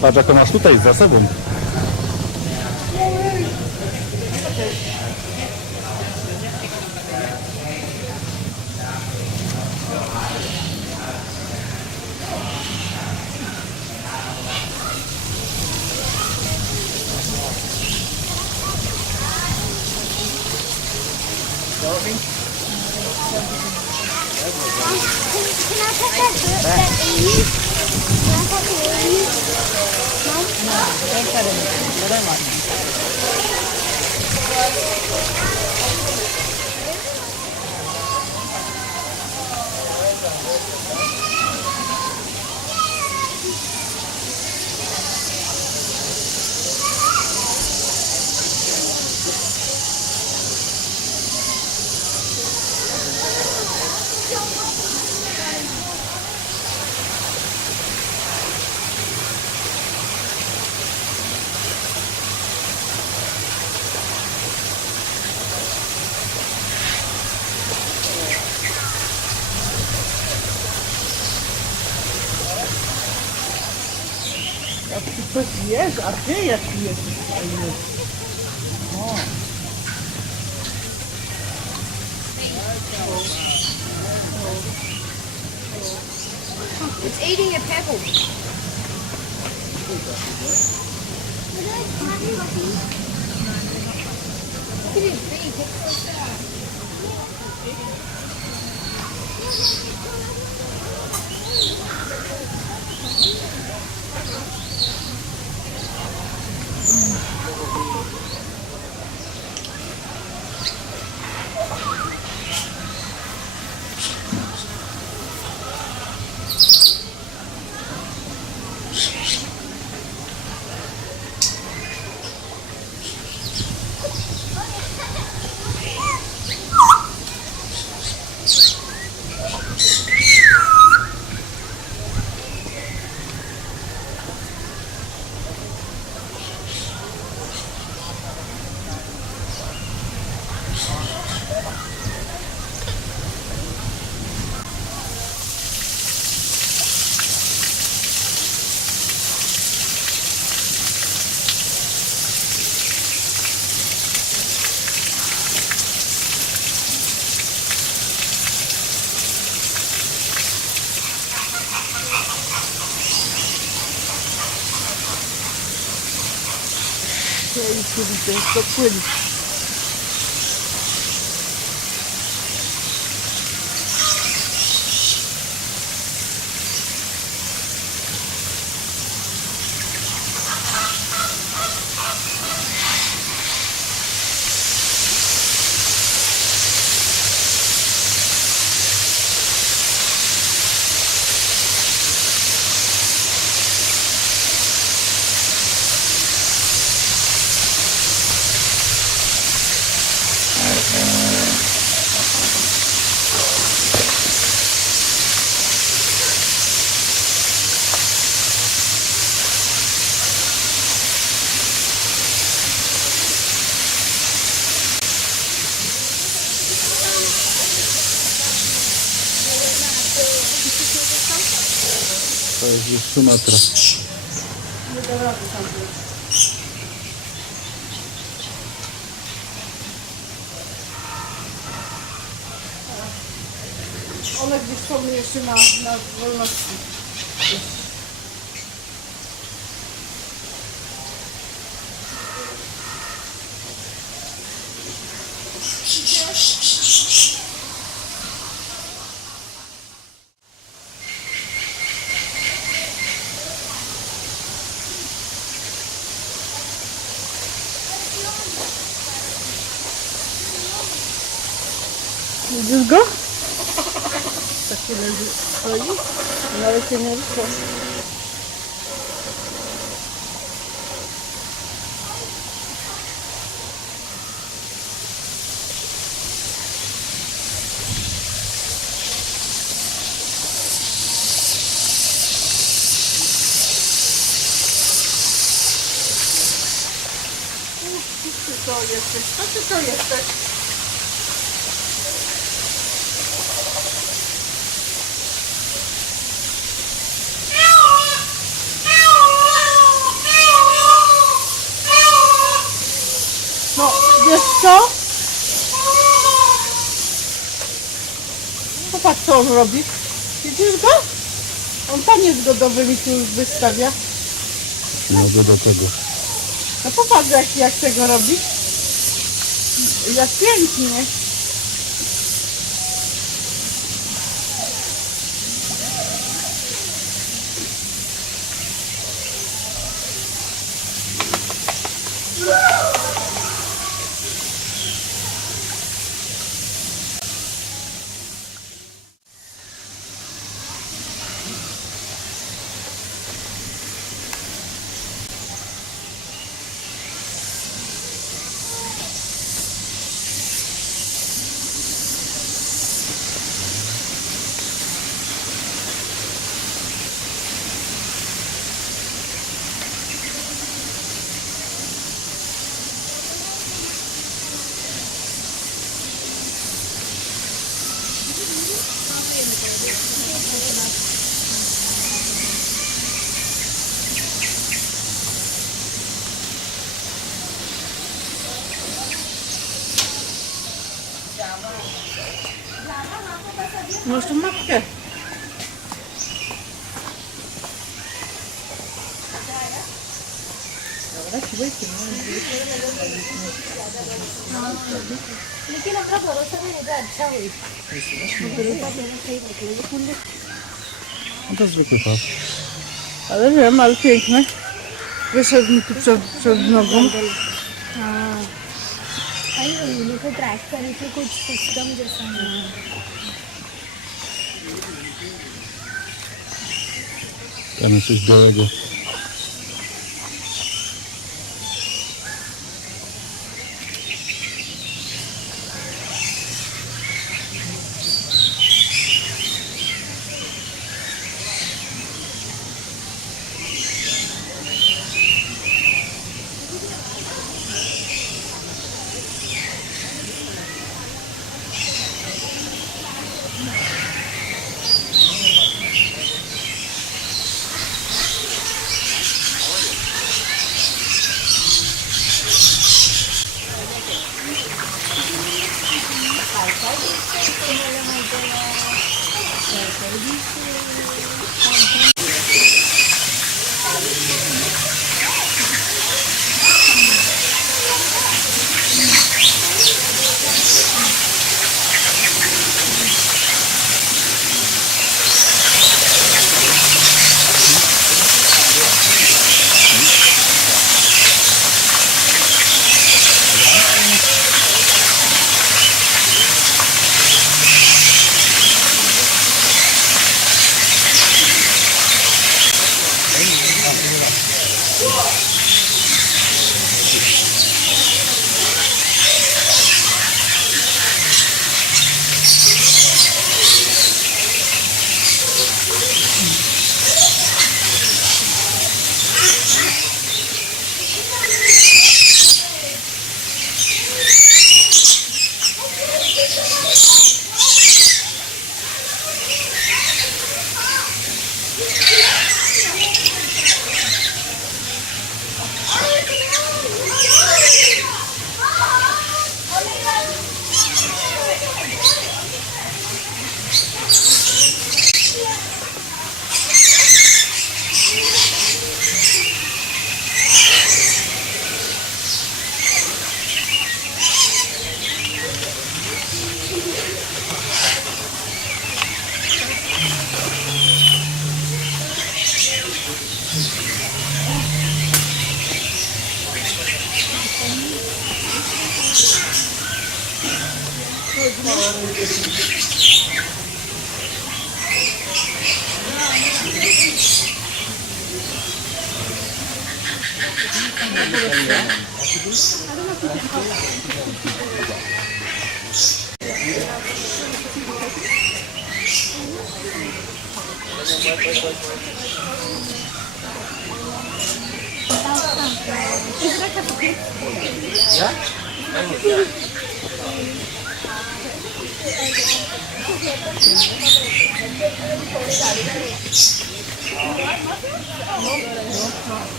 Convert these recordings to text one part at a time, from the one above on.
Patrz, jak to masz tutaj za sobą. Can I put that Eve? Can I put the Eve? No? Don't cut anything. I don't like it. Jak ty coś jesz, a ty jaki jesteś fajny. O. It's eating a pebble. Look at his beak. It's so sad. Jej, kurde, to płynie. To jest już Sumatra. Nie da rady tam być. One gdzieś są jeszcze na wolności. Widzisz go? Tak się leży, stoi, nawet się nie rusza. Co ty to jesteś? Co ty to jesteś? No, wiesz co? Popatrz, co on robi. Widzisz go? On taniec godowy mi tu wystawia. Mogę do tego. No popatrz, jak tego robi. Jak pięknie. Masz tą mapkę. Dobra, ci wejdzie. लेकिन अपना भरोसा भी नहीं था अच्छा हुई No to zwykły pas. Ale wiem, ale piękne. Wyszedł mi tu przed nogą. भाई उन्हीं को ट्रैक करने के कुछ सिस्टम जैसा है Tam jest coś białego.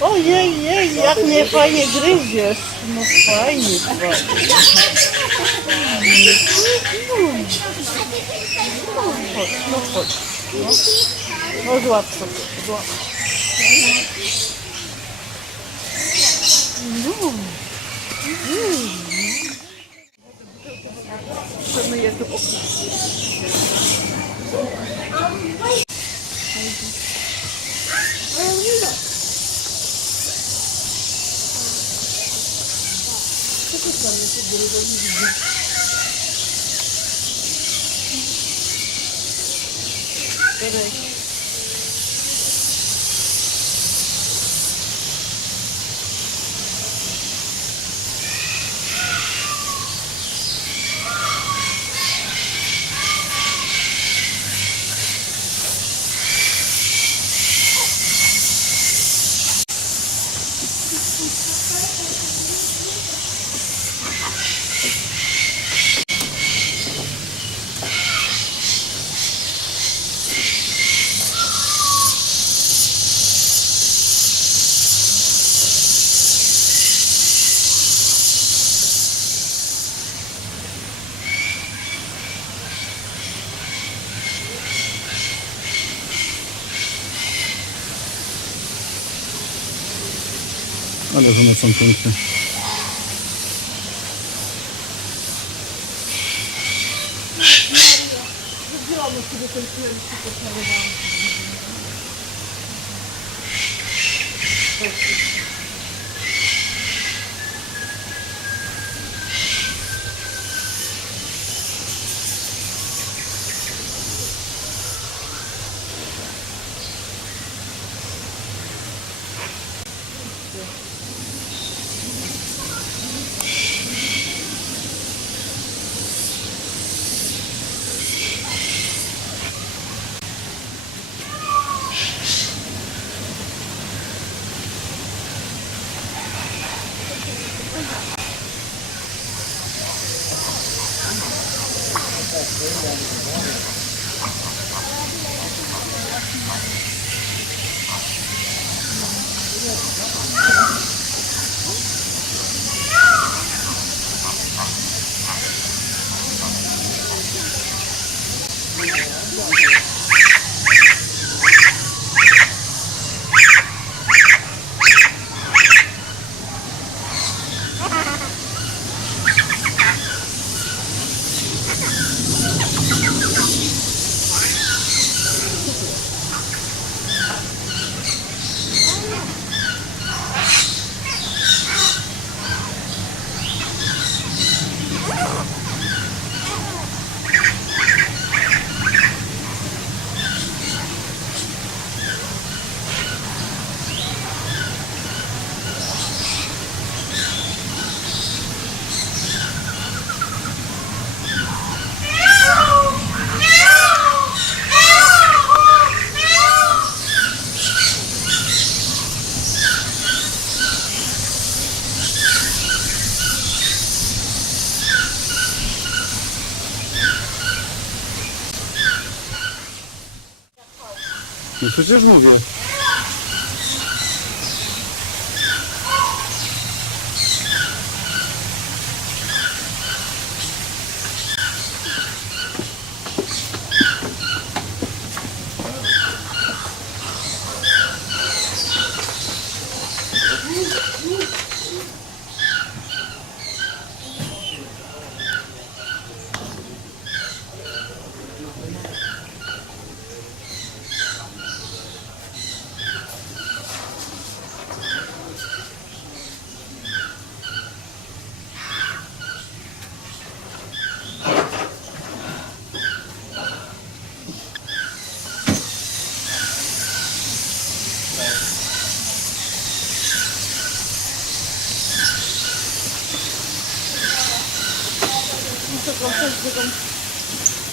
Ojej, jej, jak mnie fajnie gryziesz. No fajnie, fajnie. Chodź, no chodź. No, no złap sobie, złap. No. Pewno jest to Ale one są piękne. No przecież mówię.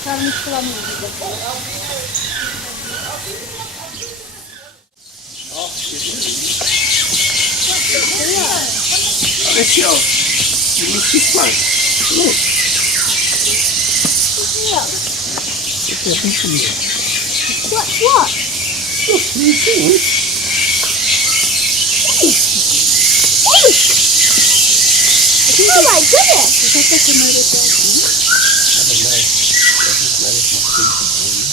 Czarny szklany. Alessio, you miss this one. Look. What? What? Oh my goodness! Is that the tomato sauce? I don't know. That's just lettuce and seasoning.